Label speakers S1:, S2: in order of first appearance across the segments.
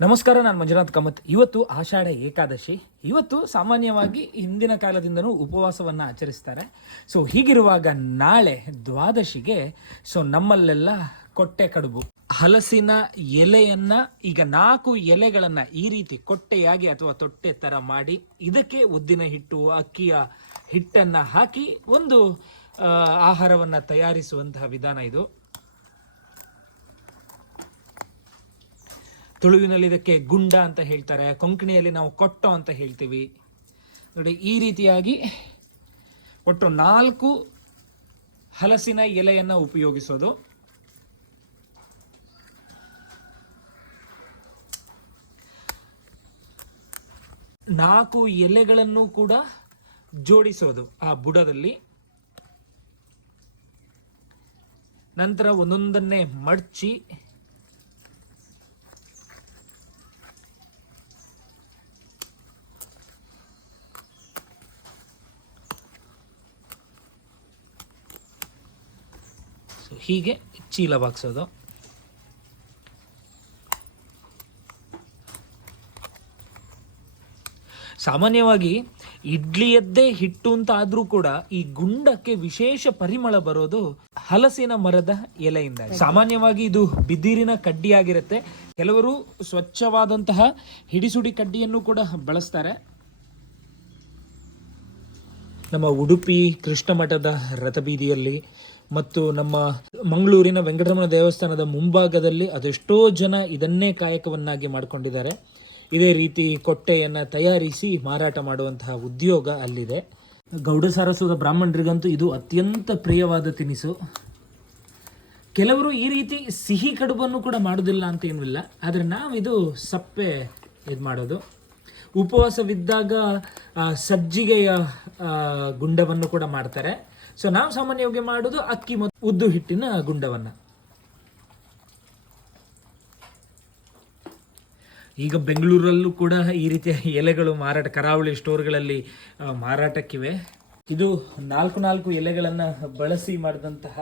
S1: ನಮಸ್ಕಾರ, ನಾನು ಮಂಜುನಾಥ್ ಕಮತ್. ಇವತ್ತು ಆಷಾಢ ಏಕಾದಶಿ. ಇವತ್ತು ಸಾಮಾನ್ಯವಾಗಿ ಹಿಂದಿನ ಕಾಲದಿಂದನೂ ಉಪವಾಸವನ್ನು ಆಚರಿಸ್ತಾರೆ. ಸೊ ಹೀಗಿರುವಾಗ ನಾಳೆ ದ್ವಾದಶಿಗೆ ಸೊ ನಮ್ಮಲ್ಲೆಲ್ಲ ಕೊಟ್ಟೆ ಕಡುಬು. ಹಲಸಿನ ಎಲೆಯನ್ನ, ಈಗ ನಾಲ್ಕು ಎಲೆಗಳನ್ನ ಈ ರೀತಿ ಕೊಟ್ಟೆಯಾಗಿ ಅಥವಾ ತೊಟ್ಟೆ ತರ ಮಾಡಿ, ಇದಕ್ಕೆ ಉದ್ದಿನ ಹಿಟ್ಟು, ಅಕ್ಕಿಯ ಹಿಟ್ಟನ್ನ ಹಾಕಿ ಒಂದು ಆಹಾರವನ್ನು ಆಹಾರವನ್ನ ತಯಾರಿಸುವಂತಹ ವಿಧಾನ ಇದು. ತುಳುವಿನಲ್ಲಿ ಇದಕ್ಕೆ ಗುಂಡ ಅಂತ ಹೇಳ್ತಾರೆ, ಕೊಂಕಣಿಯಲ್ಲಿ ನಾವು ಕೊಟ್ಟ ಅಂತ ಹೇಳ್ತೀವಿ. ನೋಡಿ, ಈ ರೀತಿಯಾಗಿ ಒಟ್ಟು ನಾಲ್ಕು ಹಲಸಿನ ಎಲೆಯನ್ನು ಉಪಯೋಗಿಸೋದು. ನಾಲ್ಕು ಎಲೆಗಳನ್ನು ಕೂಡ ಜೋಡಿಸೋದು ಆ ಬುಡದಲ್ಲಿ. ನಂತರ ಒಂದೊಂದನ್ನೇ ಮಡ್ಚಿ ಹೀಗೆ ಚೀಲ ಬಾಗ್ಸೋದು ಸಾಮಾನ್ಯವಾಗಿ ಇಡ್ಲಿಯದ್ದೇ ಹಿಟ್ಟು ಅಂತ ಆದ್ರೂ ಕೂಡ ಈ ಗುಂಡಕ್ಕೆ ವಿಶೇಷ ಪರಿಮಳ ಬರೋದು ಹಲಸಿನ ಮರದ ಎಲೆಯಿಂದ. ಸಾಮಾನ್ಯವಾಗಿ ಇದು ಬಿದಿರಿನ ಕಡ್ಡಿಯಾಗಿರುತ್ತೆ. ಕೆಲವರು ಸ್ವಚ್ಛವಾದಂತಹ ಹಿಡಿಸುಡಿ ಕಡ್ಡಿಯನ್ನು ಕೂಡ ಬಳಸ್ತಾರೆ. ನಮ್ಮ ಉಡುಪಿ ಕೃಷ್ಣ ಮಠದ ರಥಬೀದಿಯಲ್ಲಿ ಮತ್ತು ನಮ್ಮ ಮಂಗಳೂರಿನ ವೆಂಕಟರಮಣ ದೇವಸ್ಥಾನದ ಮುಂಭಾಗದಲ್ಲಿ ಅದೆಷ್ಟೋ ಜನ ಇದನ್ನೇ ಕಾಯಕವನ್ನಾಗಿ ಮಾಡಿಕೊಂಡಿದ್ದಾರೆ. ಇದೇ ರೀತಿ ಕೊಟ್ಟೆಯನ್ನು ತಯಾರಿಸಿ ಮಾರಾಟ ಮಾಡುವಂತಹ ಉದ್ಯೋಗ ಅಲ್ಲಿದೆ. ಗೌಡ ಸಾರಸ್ವತ ಬ್ರಾಹ್ಮಣರಿಗಂತೂ ಇದು ಅತ್ಯಂತ ಪ್ರಿಯವಾದ ತಿನಿಸು. ಕೆಲವರು ಈ ರೀತಿ ಸಿಹಿ ಕಡುಬನ್ನು ಕೂಡ ಮಾಡೋದಿಲ್ಲ ಅಂತ ಇಲ್ಲ. ಆದರೆ ನಾವಿದು ಸಪ್ಪೆ ಇದು ಮಾಡೋದು. ಉಪವಾಸವಿದ್ದಾಗ ಸಜ್ಜಿಗೆಯ ಗುಂಡವನ್ನು ಕೂಡ ಮಾಡ್ತಾರೆ. ಸೊ ನಾವು ಸಾಮಾನ್ಯವಾಗಿ ಮಾಡೋದು ಅಕ್ಕಿ ಮತ್ತು ಉದ್ದು ಹಿಟ್ಟಿನ ಗುಂಡವನ್ನು. ಈಗ ಬೆಂಗಳೂರಲ್ಲೂ ಕೂಡ ಈ ರೀತಿಯ ಎಲೆಗಳು ಮಾರಾಟ, ಕರಾವಳಿ ಸ್ಟೋರ್ಗಳಲ್ಲಿ ಮಾರಾಟಕ್ಕಿವೆ. ಇದು ನಾಲ್ಕು ನಾಲ್ಕು ಎಲೆಗಳನ್ನು ಬಳಸಿ ಮಾಡಿದಂತಹ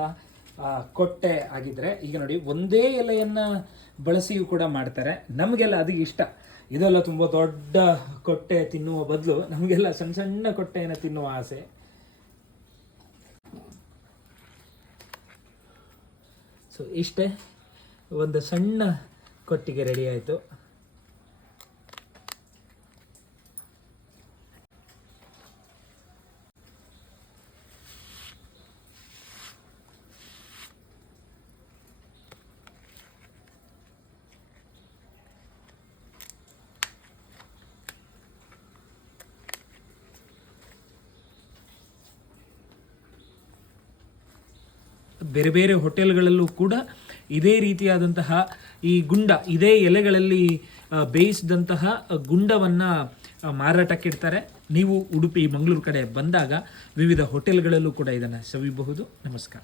S1: ಕೊಟ್ಟೆ ಆಗಿದ್ರೆ, ಈಗ ನೋಡಿ, ಒಂದೇ ಎಲೆಯನ್ನ ಬಳಸಿಯೂ ಕೂಡ ಮಾಡ್ತಾರೆ. ನಮಗೆಲ್ಲ ಅದಕ್ಕೆ ಇಷ್ಟ. ಇದೆಲ್ಲ ತುಂಬ ದೊಡ್ಡ ಕೊಟ್ಟೆ ತಿನ್ನುವ ಬದಲು ನಮಗೆಲ್ಲ ಸಣ್ಣ ಸಣ್ಣ ಕೊಟ್ಟೆಯನ್ನು ತಿನ್ನುವ ಆಸೆ. ಸೊ ಇಷ್ಟೇ. ಒಂದು ಸಣ್ಣ ಕೊಟ್ಟಿಗೆ ರೆಡಿ ಆಯಿತು. ಬೇರೆ ಬೇರೆ ಹೋಟೆಲ್ಗಳಲ್ಲೂ ಕೂಡ ಇದೇ ರೀತಿಯಾದಂತಹ ಈ ಗುಂಡ, ಇದೇ ಎಲೆಗಳಲ್ಲಿ ಬೇಯಿಸಿದಂತಹ ಗುಂಡವನ್ನು ಮಾರಾಟಕ್ಕಿಡ್ತಾರೆ ನೀವು ಉಡುಪಿ, ಮಂಗಳೂರು ಕಡೆ ಬಂದಾಗ ವಿವಿಧ ಹೋಟೆಲ್ಗಳಲ್ಲೂ ಕೂಡ ಇದನ್ನು ಸವಿಬಹುದು ನಮಸ್ಕಾರ.